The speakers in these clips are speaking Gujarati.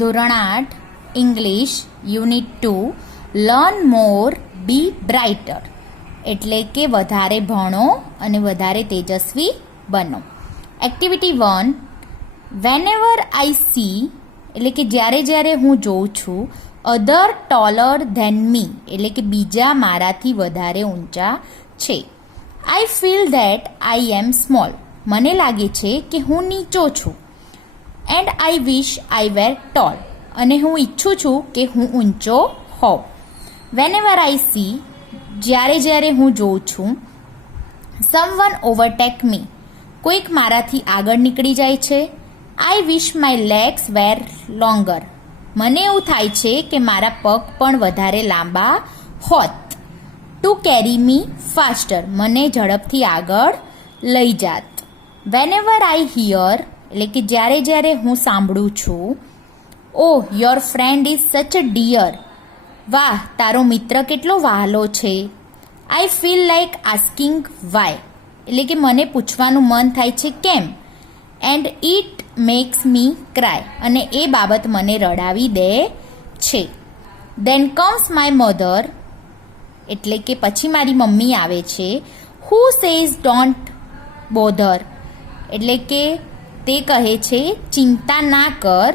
ધોરણ 8 ઇંગ્લિશ યુનિટ 2 લર્ન મોર બી બ્રાઇટર એટલે કે વધારે ભણો અને વધારે તેજસ્વી બનો. એક્ટિવિટી 1 વેનેવર આઈ સી એટલે કે જ્યારે હું જોઉં છું અધર ટોલર ધેન મી એટલે કે બીજા મારાથી વધારે ઊંચા છે. I feel that I am small મને લાગે છે કે હું નીચો છું. And I wish I wear toll અને હું ઈચ્છું છું કે હું ઊંચો હોઉં. વેનેવર આઈ સી જ્યારે હું જોઉં છું સમવન ઓવરટેક મી કોઈક મારાથી આગળ નીકળી જાય છે. આઈ વિશ માય લેગ્સ વેર લોંગર મને એવું થાય છે કે મારા પગ પણ વધારે લાંબા હોત. ટુ કેરી મી ફાસ્ટર મને ઝડપથી આગળ લઈ જાત. વેનેવર આઈ હિયર એટલે કે જ્યારે હું સાંભળું છું ઓહ યોર ફ્રેન્ડ ઇઝ સચ અ ડિયર વાહ તારો મિત્ર કેટલો વહાલો છે. I feel like asking why એટલે કે મને પૂછવાનું મન થાય છે કેમ. And it makes me cry અને એ બાબત મને રડાવી દે છે. દેન કમ્સ માય મધર એટલે કે પછી મારી મમ્મી આવે છે. હુ સેઝ ડોન્ટ બોધર એટલે કે તે કહે છે ચિંતા ના કર.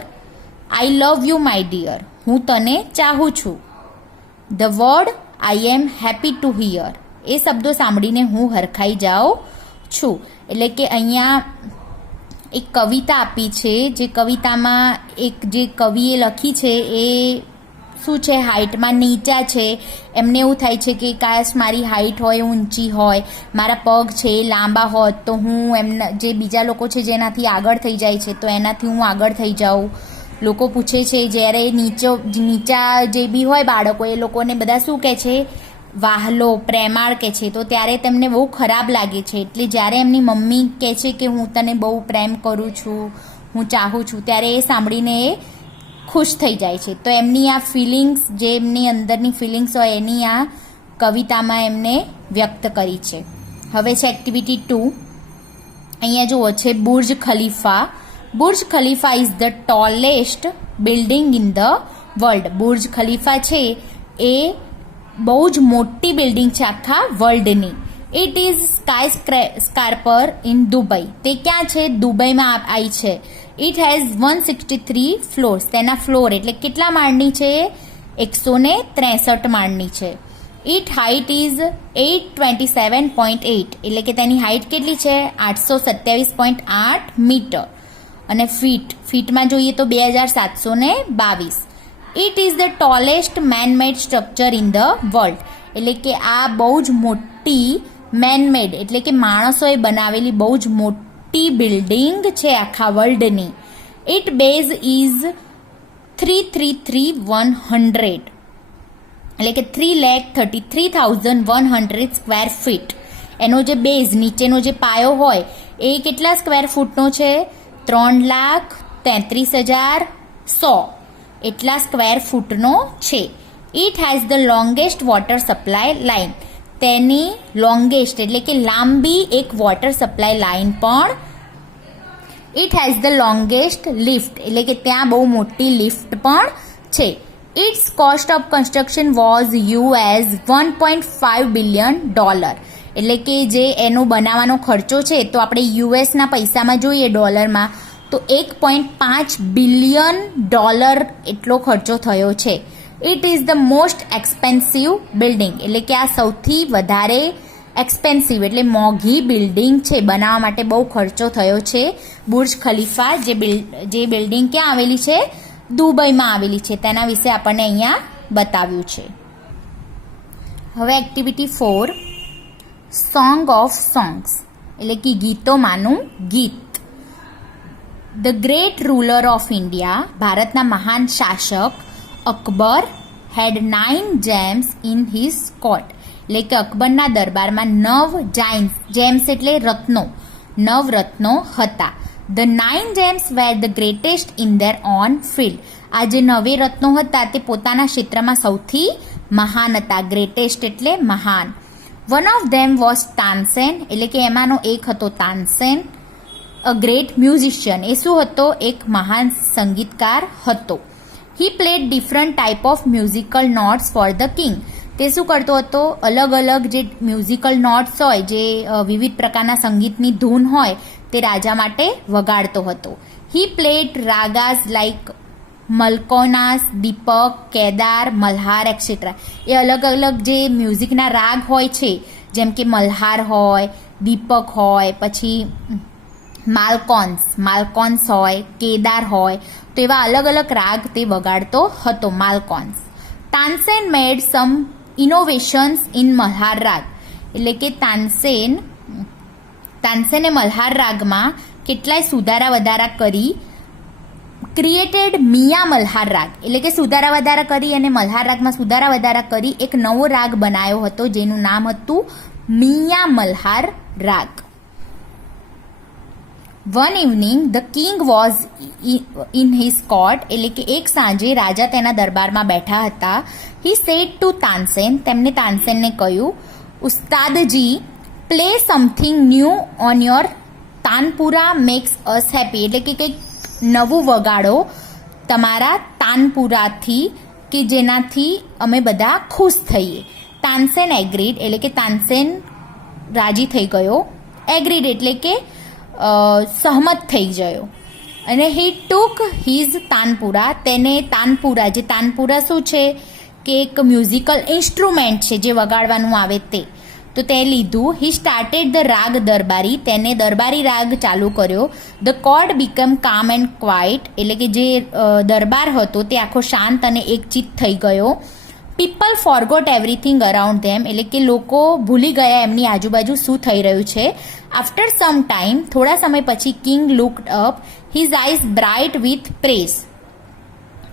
I love you my dear હું તને ચાહું છું. The word I am happy to hear એ શબ્દો સાંભળીને હું હરખાઈ જાઉં છું. એટલે કે અહીંયા એક કવિતા આપી છે જે કવિતામાં એક જે કવિએ લખી છે એ શું છે હાઇટમાં નીચા છે. એમને એવું થાય છે કે કાશ મારી હાઇટ હોય ઊંચી હોય મારા પગ છે એ લાંબા હોત તો હું એમના જે બીજા લોકો છે જેનાથી આગળ થઈ જાય છે તો એનાથી હું આગળ થઈ જાઉં. લોકો પૂછે છે જ્યારે નીચા જે બી હોય બાળકો એ લોકોને બધા શું કહે છે વાહલો પ્રેમાળ કહે છે તો ત્યારે તેમને બહુ ખરાબ લાગે છે. એટલે જ્યારે એમની મમ્મી કહે છે કે હું તને બહુ પ્રેમ કરું છું હું ચાહું છું ત્યારે એ સાંભળીને એ ખુશ થઈ જાય છે. તો એમની આ ફિલિંગ્સ જે એમની અંદરની ફિલિંગ્સ હોય એની આ કવિતામાં એમને વ્યક્ત કરી છે. હવે છે એક્ટિવિટી 2 અહીંયા જુઓ છે Burj Khalifa. Burj Khalifa is the tallest building in the world. Burj Khalifa છે એ બહુ જ મોટી બિલ્ડિંગ છે આખા વર્લ્ડની. ઇટ ઇઝ સ્કાયસ્ક્રાપર ઇન દુબઈ તે ક્યાં છે દુબઈમાં આવી છે. ઇટ હેઝ 163 ફ્લોર્સ તેના ફ્લોર એટલે કેટલા માળની છે 163 માળની છે. ઇટ હાઇટ ઇઝ 827.8 એટલે કે તેની હાઇટ કેટલી છે 827.8 મીટર અને ફીટમાં જોઈએ તો 2722. It is the tallest man-made structure in the world એટલે કે આ બહુ જ મોટી મેનમેડ એટલે કે માણસોએ બનાવેલી બહુ જ મોટી બિલ્ડિંગ છે આખા વર્લ્ડની. ઇટ બેઝ ઇઝ 333,100 એટલે કે 3,33,100 સ્ક્વેર ફીટ. એનો જે બેઝ નીચેનો જે પાયો હોય એ કેટલા સ્ક્વેર ફૂટનો છે 3,33,100 એટલા સ્ક્વેર ફૂટનો છે. It has the longest water supply line તેની લોંગેસ્ટ એટલે કે લાંબી એક વોટર સપ્લાય લાઇન પણ. It has the longest lift એટલે કે ત્યાં બહુ મોટી લિફ્ટ પણ છે. It's cost of construction was $1.5 billion એટલે કે જે એનો બનાવવાનો ખર્ચો છે તો આપણે યુએસના પૈસામાં જોઈએ ડોલરમાં તો $1.5 બિલિયન એટલો ખર્ચો થયો છે. It is the most expensive building એટલે કે આ સૌથી વધારે એક્સપેન્સિવ એટલે મોંઘી બિલ્ડિંગ છે બનાવવા માટે બહુ ખર્ચો થયો છે. બુર્જ ખલીફા જે બિલ્ડિંગ ક્યાં આવેલી છે દુબઈમાં આવેલી છે તેના વિશે આપણને અહીંયા બતાવ્યું છે. હવે એક્ટિવિટી 4 સોંગ ઓફ સોંગ્સ એટલે કે ગીતોમાંનું ગીત. The great ruler of India ભારતના મહાન શાસક અકબર હેડ 9 જેમ્સ ઇન હિઝ કોર્ટ એટલે કે અકબરના દરબારમાં 9 જેમ્સ એટલે રત્નો 9 રત્નો હતા. The 9 gems were the greatest in their own field આ જે 9 રત્નો હતા તે પોતાના ક્ષેત્રમાં સૌથી મહાન હતા. ગ્રેટેસ્ટ એટલે મહાન. One of them was Tansen એટલે કે એમાંનો એક હતો તાનસેન. A great musician. એ શું હતો? એક મહાન સંગીતકાર હતો. He played different type of musical notes for the king. તે શું કરતો હતો? અલગ અલગ જે મ્યુઝિકલ નોટ્સ હોય, જે વિવિધ પ્રકારના સંગીતની ધૂન હોય, તે રાજા માટે વગાડતો હતો. He played ragas like Malkauns, Deepak, Kedar, Malhar etcetera. એ અલગ અલગ જે મ્યુઝિકના રાગ હોય છે, જેમ કે મલ્હાર હોય, દીપક હોય, પછી માલકોન્સ હોય, કેદાર હોય, તો એવા અલગ અલગ રાગ તે વગાડતો હતો. માલકોન્સ. તાનસેન મેડ સમ ઇનોવેશન્સ ઇન મલ્હાર રાગ. એટલે કે તાનસેને મલ્હાર રાગમાં કેટલાય સુધારા વધારા કરી. ક્રિએટેડ મિયા મલ્હાર રાગ. એટલે કે સુધારા વધારા કરી અને મલ્હાર રાગમાં સુધારા વધારા કરી એક નવો રાગ બનાવ્યો હતો, જેનું નામ હતું મિયા મલ્હાર રાગ. One evening the king was in his court. એટલે કે એક સાંજે રાજા તેના દરબારમાં બેઠા હતા. He said to Tansen. તેમને તાનસેનને કહ્યું, Ustadji, play something new on your tanpura makes us happy. એટલે કે કંઈક નવું વગાડો તમારા તાનપુરાથી, કે જેનાથી અમે બધા ખુશ થઈએ. તાનસેન એગ્રીડ. એટલે કે તાનસેન રાજી થઈ ગયો. એગ્રીડ એટલે કે સહમત થઈ ગયો. અને હી ટુક હિઝ તાનપુરા. તેને તાનપુરા, જે તાનપુરા શું છે કે એક મ્યુઝિકલ ઇન્સ્ટ્રુમેન્ટ છે જે વગાડવાનું આવે તે, તો તે લીધું. હી સ્ટાર્ટેડ ધ રાગ દરબારી. તેને દરબારી રાગ ચાલુ કર્યો. ધ કોર્ટ બીકમ કામ એન્ડ ક્વાઇટ. એટલે કે જે દરબાર હતો તે આખો શાંત અને એકચિત થઈ ગયો. પીપલ ફોરગોટ એવરીથિંગ અરાઉન્ડ ધેમ. એટલે કે લોકો ભૂલી ગયા એમની આજુબાજુ શું થઈ રહ્યું છે. આફ્ટર સમ ટાઈમ, થોડા સમય પછી, king looked up, his eyes bright with praise.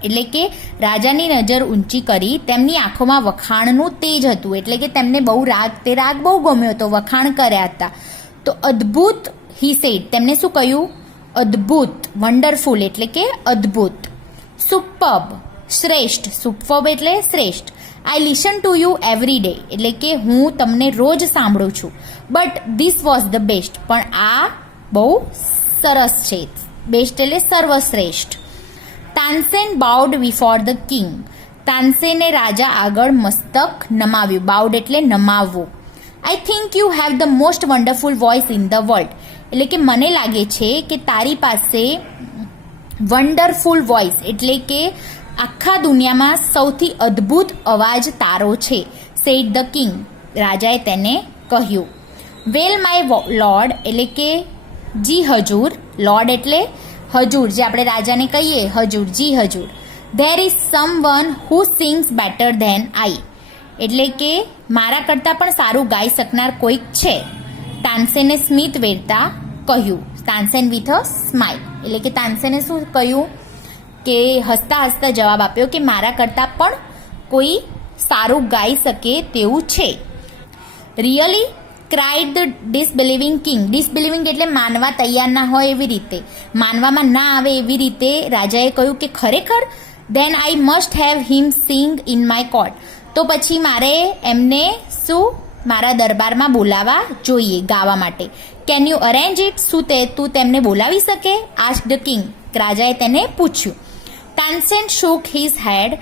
એટલે કે રાજાની નજર ઊંચી કરી. તેમની આંખોમાં વખાણનું તેજ હતું. એટલે કે તેમને બહુ તે રાગ બહુ ગમ્યો હતો, વખાણ કર્યા હતા. તો અદ્ભુત, હી સેડ, તેમને શું કહ્યું? અદ્ભુત, વન્ડરફુલ એટલે કે અદ્ભુત. સુપર્બ, શ્રેષ્ઠ. સુપર્બ એટલે શ્રેષ્ઠ. I listen to you every day. એટલે કે હું તમને રોજ સાંભળું છું. But this was the best. પણ આ બહુ સરસ છે. બેસ્ટ એટલે સર્વશ્રેષ્ઠ. Tansen bowed before the king. તાનસેને રાજા આગળ મસ્તક નમાવ્યું. બાઉડ એટલે નમાવવું. I think you have the most wonderful voice in the world. એટલે કે મને લાગે છે કે તારી પાસે વન્ડરફુલ વોઇસ એટલે કે આખા દુનિયામાં સૌથી અદ્ભુત અવાજ તારો છે. Said the king. રાજાએ તેને કહ્યું. Well my lord. એટલે કે જી હજૂર. લોર્ડ એટલે હજૂર, જે આપણે રાજાને કહીએ હજૂર, જી હજૂર. There is someone who sings better than I. એટલે કે મારા કરતાં પણ સારું ગાઈ શકનાર કોઈક છે. તાનસેને સ્મિત વેરતા કહ્યું. Tansen with a smile. એટલે કે તાનસેને શું કહ્યું કે હસતા હસતા જવાબ આપ્યો કે મારા કરતાં પણ કોઈ સારું ગાઈ શકે તેવું છે. Really cried the disbelieving king. Disbelieving એટલે માનવા તૈયાર ના હોય એવી રીતે, માનવામાં ના આવે એવી રીતે રાજાએ કહ્યું કે ખરેખર? Then I must have him sing in my court. તો પછી મારે એમને શું મારા દરબારમાં બોલાવવા જોઈએ ગાવા માટે. Can you arrange it? શું તું તેમને બોલાવી શકે? Ask the king. રાજાએ તેને પૂછ્યું. Tansen shook his head.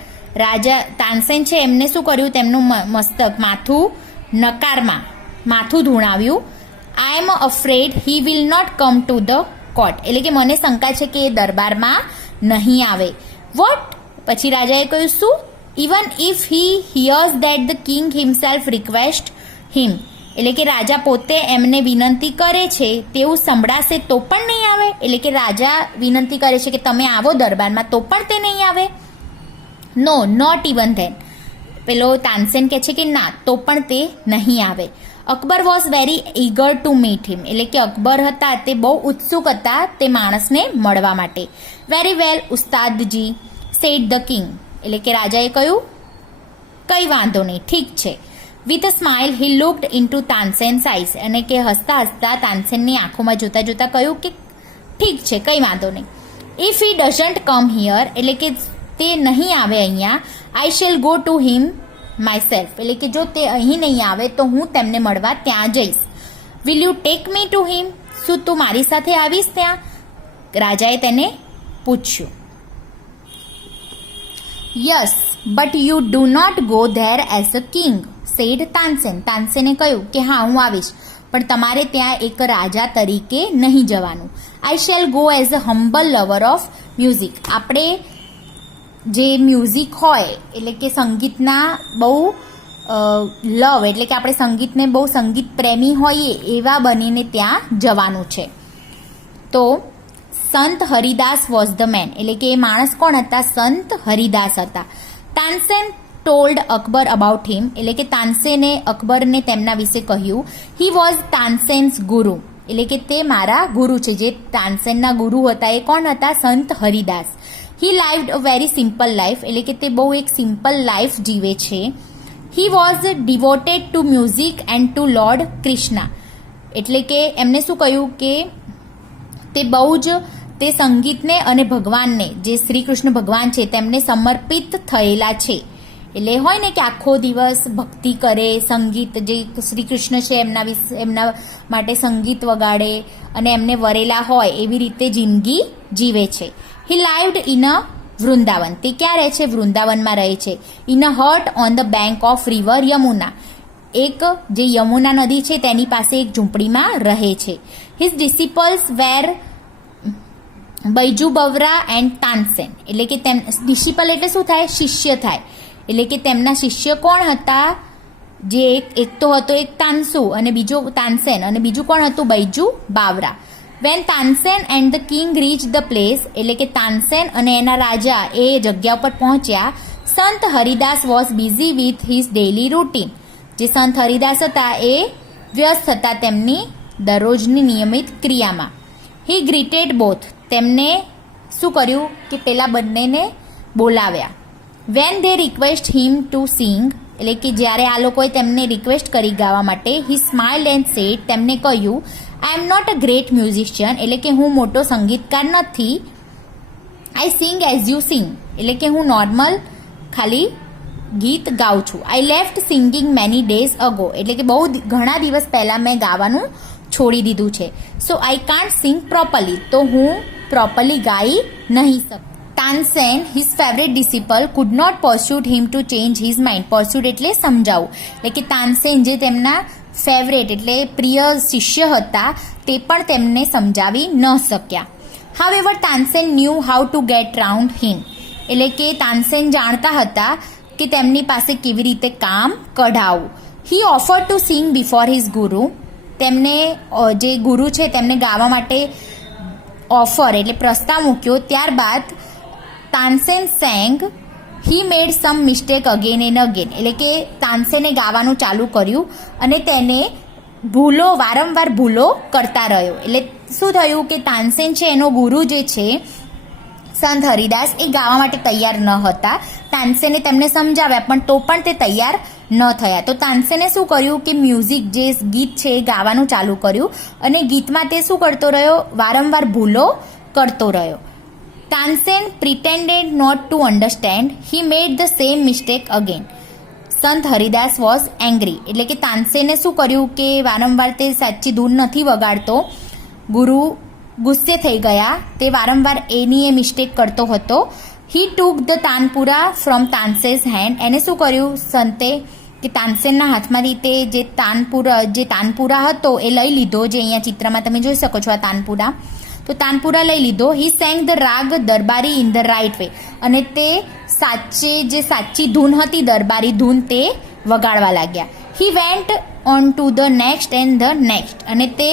Tansen છે એમને શું કર્યું? તેમનું મસ્તક, માથું ધૂણાવ્યું. I am afraid he will not come to the court. એટલે કે મને શંકા છે કે એ દરબારમાં નહીં આવે. વોટ? પછી રાજાએ કહ્યું શું? Even if he hears that the king himself request him. એટલે કે રાજા પોતે એમને વિનંતી કરે છે તેવું સંભળાશે તો પણ નહીં આવે. એટલે કે રાજા વિનંતી કરે છે કે તમે આવો દરબારમાં, તો પણ તે નહીં આવે. નો, નોટ ઇવન ધેન. પેલો તાનસેન કહે છે કે ના, તો પણ તે નહીં આવે. Akbar was very eager to meet him. એટલે કે અકબર હતા તે બહુ ઉત્સુક હતા તે માણસને મળવા માટે. Very well Ustadji, said the king. એટલે કે રાજાએ કહ્યું કંઈ વાંધો નહીં, ઠીક છે. With a smile he looked into Tansen's eyes. અને કે હસતા હસતા તાનસેનની આંખોમાં જોતા જોતા કહ્યું કે ઠીક છે, કંઈ વાંધો નહીં. If he doesn't come here. એટલે કે તે નહીં આવે અહીંયા. I shall go to him myself. એટલે કે જો તે અહીં નહીં આવે તો હું તેમને મળવા ત્યાં જઈશ. Will you take me to him? શું તું મારી સાથે આવીશ ત્યાં? રાજાએ તેને પૂછ્યું. Yes but you do not go there as a king said Tansen. તાનસેને કહ્યું કે હા હું આવીશ, પણ તમારે ત્યાં એક રાજા તરીકે નહીં જવાનું. આઈ shall go as a humble lover of music. આપણે જે મ્યુઝિક હોય એટલે કે સંગીતના બહુ લવ એટલે કે આપણે સંગીતને બહુ સંગીત પ્રેમી હોઈએ એવા બનીને ત્યાં જવાનું છે. તો સંત હરિદાસ વોઝ ધ મેન એટલે કે એ માણસ કોણ હતા? સંત હરિદાસ હતા. તાનસેન ટોલ્ડ અકબર અબાઉટ હિમ એટલે કે તાનસેને અકબરને તેમના વિશે કહ્યું. હી વોઝ તાનસેન્સ ગુરુ એટલે કે તે મારા ગુરુ છે. જે તાનસેનના ગુરુ હતા એ કોણ હતા? Sant Haridas. He lived a very simple life એટલે કે તે બહુ એક સિમ્પલ લાઈફ જીવે છે. He was devoted to music and to lord Krishna એટલે કે એમને શું કહ્યું કે તે બહુ જ તે સંગીતને અને ભગવાનને જે શ્રી કૃષ્ણ ભગવાન છે તેમને સમર્પિત થયેલા છે. એટલે હોય ને કે આખો દિવસ ભક્તિ કરે, સંગીત જે શ્રી કૃષ્ણ છે એમના માટે સંગીત વગાડે અને એમને વરેલા હોય એવી રીતે જિંદગી જીવે છે. હી લાઇવ્ડ ઇન અ વૃંદાવન. તે ક્યાં રહે છે? વૃંદાવનમાં રહે છે. In a Hut on the bank of river Yamuna. એક જે યમુના નદી છે તેની પાસે એક ઝૂંપડીમાં રહે છે. His disciples were Baiju Bawra and Tansen એટલે કે ડિસિપલ એટલે શું થાય? શિષ્ય થાય. એટલે કે તેમના શિષ્ય કોણ હતા? જે એક તો હતો એક તાનસુ અને બીજો તાનસેન અને બીજું કોણ હતું? Baiju Bawra. When Tansen and the king reach the place એટલે કે તાનસેન અને એના રાજા એ જગ્યા ઉપર પહોંચ્યા. સંત Haridas was busy with his daily routine. જે સંત હરિદાસ હતા એ વ્યસ્ત હતા તેમની દરરોજની નિયમિત ક્રિયામાં. હી ગ્રીટેડ બોથ. તેમને શું કર્યું કે પેલા બંનેને બોલાવ્યા. When they request him to sing એટલે કે જ્યારે આ લોકોએ તેમને રિક્વેસ્ટ કરી ગાવા માટે. He smiled and said. તેમને કહ્યું I am not a great musician એટલે કે હું મોટો સંગીતકાર નથી. આઈ સિંગ એઝ યુ સિંગ એટલે કે હું નોર્મલ ખાલી ગીત ગાઉં છું. I left singing many days ago એટલે કે બહુ ઘણા દિવસ પહેલાં મેં ગાવાનું છોડી દીધું છે. સો આઈ કાન્ટ સિંગ પ્રોપરલી તો હું પ્રોપરલી ગાઈ નહીં શકું. Tansen his favourite disciple could not persuade him to change his mind. Persuade એટલે સમજાવું એટલે કે તાનસેન જે તેમના ફેવરેટ એટલે પ્રિય શિષ્ય હતા તે પણ તેમને સમજાવી ન શક્યા. However Tansen knew how to get round him એટલે કે તાનસેન જાણતા હતા કે તેમની પાસે કેવી રીતે કામ કઢાવવું. He offer to sing before his guru. તેમને જે ગુરુ છે તેમને ગાવા માટે ઓફર એટલે પ્રસ્તાવ મૂક્યો. ત્યારબાદ Tansen sang. He made some mistake again and again એટલે કે તાનસેને ગાવાનું ચાલુ કર્યું અને તેને વારંવાર ભૂલો કરતા રહ્યો. એટલે શું થયું કે તાનસેન છે એનો ગુરુ જે છે સંત હરિદાસ એ ગાવા માટે તૈયાર ન હતા. તાનસેને તેમને સમજાવ્યા પણ તો પણ તે તૈયાર ન થયા. તો તાનસેને શું કર્યું કે મ્યુઝિક જે ગીત છે એ ગાવાનું ચાલુ કર્યું અને ગીતમાં તે શું કરતો રહ્યો? વારંવાર ભૂલો કરતો રહ્યો. Tansen pretended not to understand. He made the same mistake again. Sant Haridas was angry એટલે કે તાનસેને શું કર્યું કે વારંવાર તે સાચી ધૂન નથી વગાડતો. ગુરુ ગુસ્સે થઈ ગયા. તે વારંવાર એની એ મિસ્ટેક કરતો હતો. He took the tanpura from Tansen's hand. એને શું કર્યું સંતે કે તાનસેનના હાથમાંથી તે જે તાનપુરા હતો એ લઈ લીધો. જે અહીંયા ચિત્રમાં તમે જોઈ શકો છો આ તાનપુરા. તો તાનપુરા લઈ લીધો. હી સેંગ ધ રાગ દરબારી ઇન ધ રાઇટ વે અને તે સાચી ધૂન હતી દરબારી ધૂન તે વગાડવા લાગ્યા. He went on to the next and the next અને તે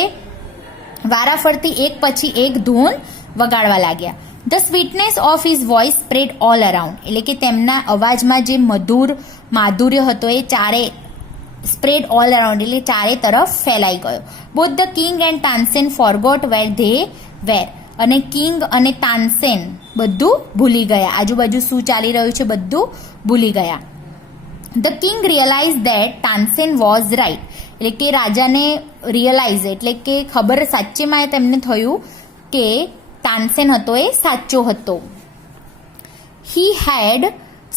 વારાફરતી એક પછી એક ધૂન વગાડવા લાગ્યા. The sweetness of his voice spread all around એટલે કે તેમના અવાજમાં જે માધુર્ય હતો એ ચારે સ્પ્રેડ ઓલ અરાઉન્ડ એટલે ચારે તરફ ફેલાઈ ગયો. Both the king and Tansen forgot where they were અને કિંગ અને તાનસેન બધું ભૂલી ગયા. આજુબાજુ શું ચાલી રહ્યું છે બધું ભૂલી ગયા. The king realise that Tansen was right એટલે કે રાજાને રિયલાઇઝ એટલે કે ખબર સાચેમાં તેમને થયું કે તાનસેન હતો એ સાચો હતો. He had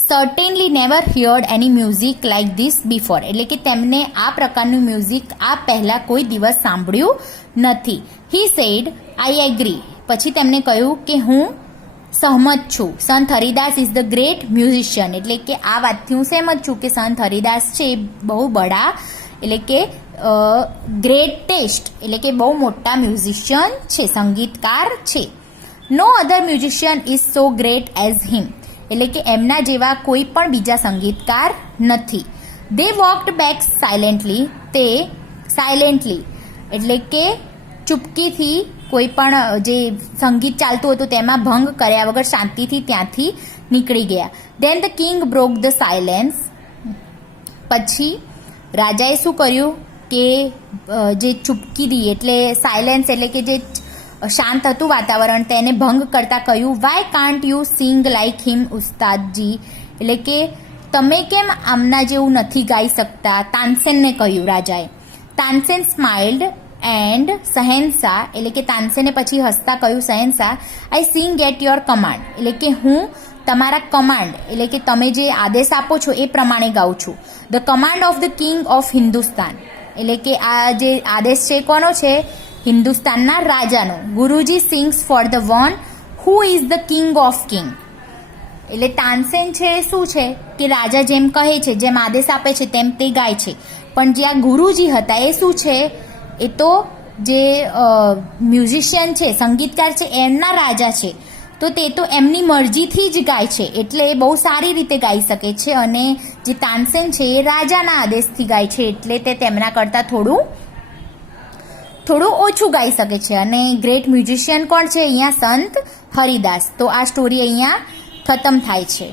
certainly never heard any music like this before એટલે કે તેમને આ પ્રકારનું મ્યુઝિક આ પહેલાં કોઈ દિવસ સાંભળ્યું નથી. He said I agree. પછી તેમણે કહ્યું કે હું સહમત છું. સંત Haridas is the great musician, એટલે કે આ વાતથી હું સહેમત છું કે સંત હરિદાસ છે એ બહુ બડા એટલે કે ગ્રેટેસ્ટ એટલે કે બહુ મોટા મ્યુઝિશિયન છે, સંગીતકાર છે. No other musician is so great as him, એટલે કે એમના જેવા કોઈ પણ બીજા સંગીતકાર નથી. દે વોકડ બેક સાયલેન્ટલી, તે સાયલેન્ટલી એટલે કે ચૂપકીથી કોઈ પણ જે સંગીત ચાલતું હતું તેમાં ભંગ કર્યા વગર શાંતિથી ત્યાંથી નીકળી ગયા. Then the king broke the silence. પછી રાજાએ શું કર્યું કે જે ચૂપકીદી એટલે સાયલેન્સ એટલે કે જે શાંત હતું વાતાવરણ તેને ભંગ કરતા કહ્યું, why can't you sing like him Ustadji, એટલે કે તમે કેમ આમના જેવું નથી ગાઈ શકતા, તાનસેનને કહ્યું રાજાએ. તાનસેન સ્માઇલ્ડ એન્ડ શહેનશાહ એટલે કે તાનસેને પછી હસતા કહ્યું શહેનશાહ, આઈ સિંગ એટ યોર કમાન્ડ, એટલે કે હું તમારા કમાન્ડ એટલે કે તમે જે આદેશ આપો છો એ પ્રમાણે ગાઉં છું. The command of the king of Hindustan, એટલે કે આ જે આદેશ છે કોનો છે, હિન્દુસ્તાનના રાજાનો. Guruji sings for the one who is the king of king, એટલે તાનસેન છે શું છે કે રાજા જેમ કહે છે, જેમ આદેશ આપે છે તેમ તે ગાય છે. પણ જે આ ગુરુજી હતા એ શું છે, એ તો જે મ્યુઝિશિયન છે, સંગીતકાર છે એમના રાજા છે, તો તે તો એમની મરજીથી જ ગાય છે, એટલે એ બહુ સારી રીતે ગાઈ શકે છે. અને જે તાનસેન છે એ રાજાના આદેશથી ગાય છે, એટલે તે તેમના કરતાં થોડું ઓછું ગાઈ શકે છે. અને ગ્રેટ મ્યુઝિશિયન કોણ છે અહીંયા, સંત હરિદાસ. તો આ સ્ટોરી અહીંયા ખતમ થાય છે.